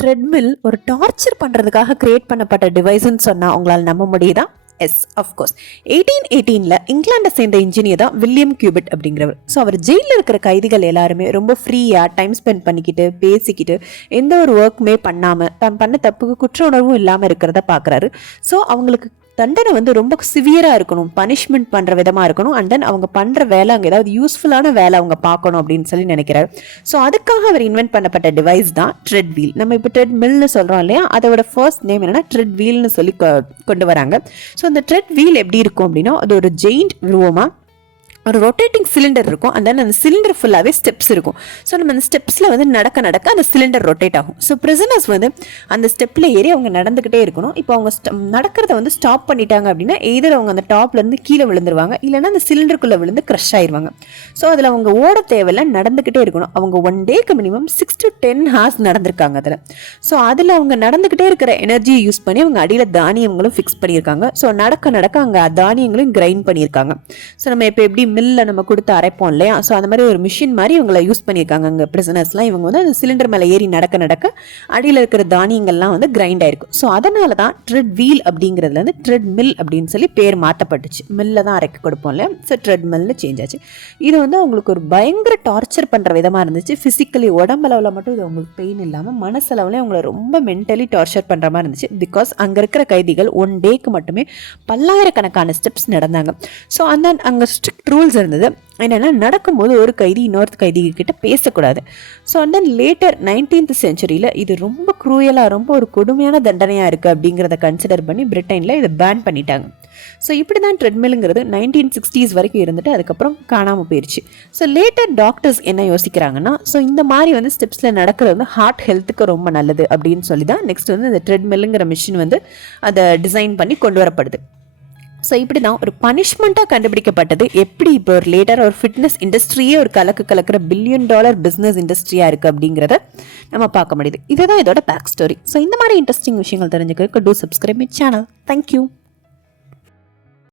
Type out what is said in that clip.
Treadmill ஒரு torture பண்ணுறதுக்காக create பண்ணப்பட்ட டிவைஸ்ன்னு சொன்னால் உங்களால் நம்ப முடியுதா? S, of course. 1818 இங்கிலாண்டை சேர்ந்த இன்ஜினியர் தான் வில்லியம் கியூபிட் அப்படிங்கிறவர். ஸோ அவர் ஜெயிலில் இருக்கிற கைதிகள் எல்லாருமே ரொம்ப ஃப்ரீயாக டைம் ஸ்பெண்ட் பண்ணிக்கிட்டு பேசிக்கிட்டு எந்த ஒரு ஒர்க்குமே பண்ணாமல் தான் பண்ண தப்புக்கு குற்ற உணர்வும் இல்லாமல் இருக்கிறத பார்க்குறாரு. ஸோ அவங்களுக்கு தண்டனை ரொம்ப சிவியராக இருக்கணும், பனிஷ்மெண்ட் பண்ணுற விதமாக இருக்கணும். அண்ட் தென் அவங்க பண்ணுற வேலை அங்கே ஏதாவது யூஸ்ஃபுல்லான வேலை அவங்க பார்க்கணும் அப்படின்னு சொல்லி நினைக்கிறாரு. ஸோ அதுக்காக அவர் இன்வென்ட் பண்ணப்பட்ட டிவைஸ் தான் ட்ரெட் வீல். நம்ம இப்போ ட்ரெட் மில்னு சொல்கிறோம் இல்லையா, அதோட ஃபர்ஸ்ட் நேம் என்னன்னா ட்ரெட் வீல்னு சொல்லி கொண்டு வராங்க. ஸோ அந்த ட்ரெட் வீல் எப்படி இருக்கும் அப்படின்னா, அது ஒரு ஜெயிண்ட் உருவமாக ஒரு ரொட்டேட்டிங் சிலிண்டர் இருக்கும். அண்ட் தென் அந்த சிலிண்டர் ஃபுல்லாகவே ஸ்டெப்ஸ் இருக்கும். ஸோ நம்ம அந்த ஸ்டெப்ஸில் நடக்க நடக்க அந்த சிலிண்டர் ரொட்டேட் ஆகும். ஸோ பிரிசனர்ஸ் அந்த ஸ்டெப்பில் ஏறி அவங்க நடந்துக்கிட்டே இருக்கணும். இப்போ அவங்க நடக்கிறத ஸ்டாப் பண்ணிட்டாங்க அப்படின்னா எய்தர் அவங்க அந்த டாப்லேருந்து கீழே விழுந்துருவாங்க, இல்லைன்னா அந்த சிலிண்டருக்குள்ளே விழுந்து க்ரஷ் ஆயிடுவாங்க. ஸோ அதில் அவங்க ஓட தேவையில்லை, நடந்துக்கிட்டே இருக்கணும். அவங்க 1 டேக்கு மினிமம் 6 to 10 hours நடந்திருக்காங்க அதில். ஸோ அதில் அவங்க நடந்துக்கிட்டே இருக்கிற எனர்ஜியை யூஸ் பண்ணி அவங்க அடியில் தானியங்களும் ஃபிக்ஸ் பண்ணியிருக்காங்க. ஸோ நடக்க நடக்க அங்கே தானியங்களும் கிரைண்ட் பண்ணியிருக்காங்க. ஸோ நம்ம இப்போ எப்படி மில்ல நம்ம கொடுத்து அரைப்போம் இல்லையா, ஸோ அந்த மாதிரி ஒரு மிஷின் மாதிரி இவங்களை யூஸ் பண்ணியிருக்காங்க அங்கே பிரிசனர்ஸ்லாம். இவங்க அந்த சிலிண்டர் மேலே ஏறி நடக்க நடக்க அடியில் இருக்கிற தானியங்கள்லாம் கிரைண்ட் ஆயிருக்கும். ஸோ அதனால தான் ட்ரெட் வீல் அப்படிங்கிறதுல ட்ரெட் மில் அப்படின்னு சொல்லி பேர் மாற்றப்பட்டுச்சு. மில்ல தான் அரைக்க கொடுப்போம் இல்லையா, ஸோ ட்ரெட் மில்னு சேஞ்ச் ஆச்சு. இது அவங்களுக்கு ஒரு பயங்கர டார்ச்சர் பண்ணுற விதமாக இருந்துச்சு. ஃபிசிக்கலி உடம்பளவில் மட்டும் இது அவங்களுக்கு பெயின் இல்லாமல் மனசளவுலேயே அவங்களை ரொம்ப மென்டலி டார்ச்சர் பண்ணுற மாதிரி இருந்துச்சு. பிகாஸ் அங்கே இருக்கிற கைதிகள் 1 டேக்கு மட்டுமே பல்லாயிரக்கணக்கான ஸ்டெப்ஸ் நடந்தாங்க. ஸோ அந்த அங்கே ஸ்ட்ரிக்ட் ரூல்ஸ் இருந்தது. என்னென்னா, நடக்கும்போது ஒரு கைதி இன்னொரு கைதி கிட்ட பேசக்கூடாது. So and then later 19th century இது ரொம்ப குரூயலாக, ரொம்ப ஒரு கொடுமையான தண்டனையாக இருக்குது அப்படிங்கிறத கன்சிடர் பண்ணி பிரிட்டனில் இதை பேன் பண்ணிட்டாங்க. ஸோ இப்படி தான் ட்ரெட்மில்ங்கிறது 1960s வரைக்கும் இருந்துட்டு அதுக்கப்புறம் காணாமல் போயிடுச்சு. ஸோ லேட்டர் டாக்டர்ஸ் என்ன யோசிக்கிறாங்கன்னா, ஸோ இந்த மாதிரி ஸ்டெப்ஸில் நடக்கிறது ஹார்ட் ஹெல்த்துக்கு ரொம்ப நல்லது அப்படின்னு சொல்லி தான் நெக்ஸ்ட் இந்த ட்ரெட்மில்லுங்கிற மிஷின் அதை டிசைன் பண்ணி கொண்டு வரப்படுது. ஸோ இப்படி தான் ஒரு பனிஷ்மெண்ட்டாக கண்டுபிடிக்கப்பட்டது எப்படி இப்போ ஒரு லேட்டராக ஒரு ஃபிட்னஸ் இண்டஸ்ட்ரியே ஒரு கலக்கிற $1 billion பிஸ்னஸ் இண்டஸ்ட்ரியாக இருக்குது அப்படிங்கிறத நம்ம பார்க்க முடியுது. இதுதான் இதோட பேக் ஸ்டோரி. ஸோ இந்த மாதிரி இன்ட்ரெஸ்டிங் விஷயங்கள் தெரிஞ்சுக்கிறதுக்கு two subscribe my channel. Thank you.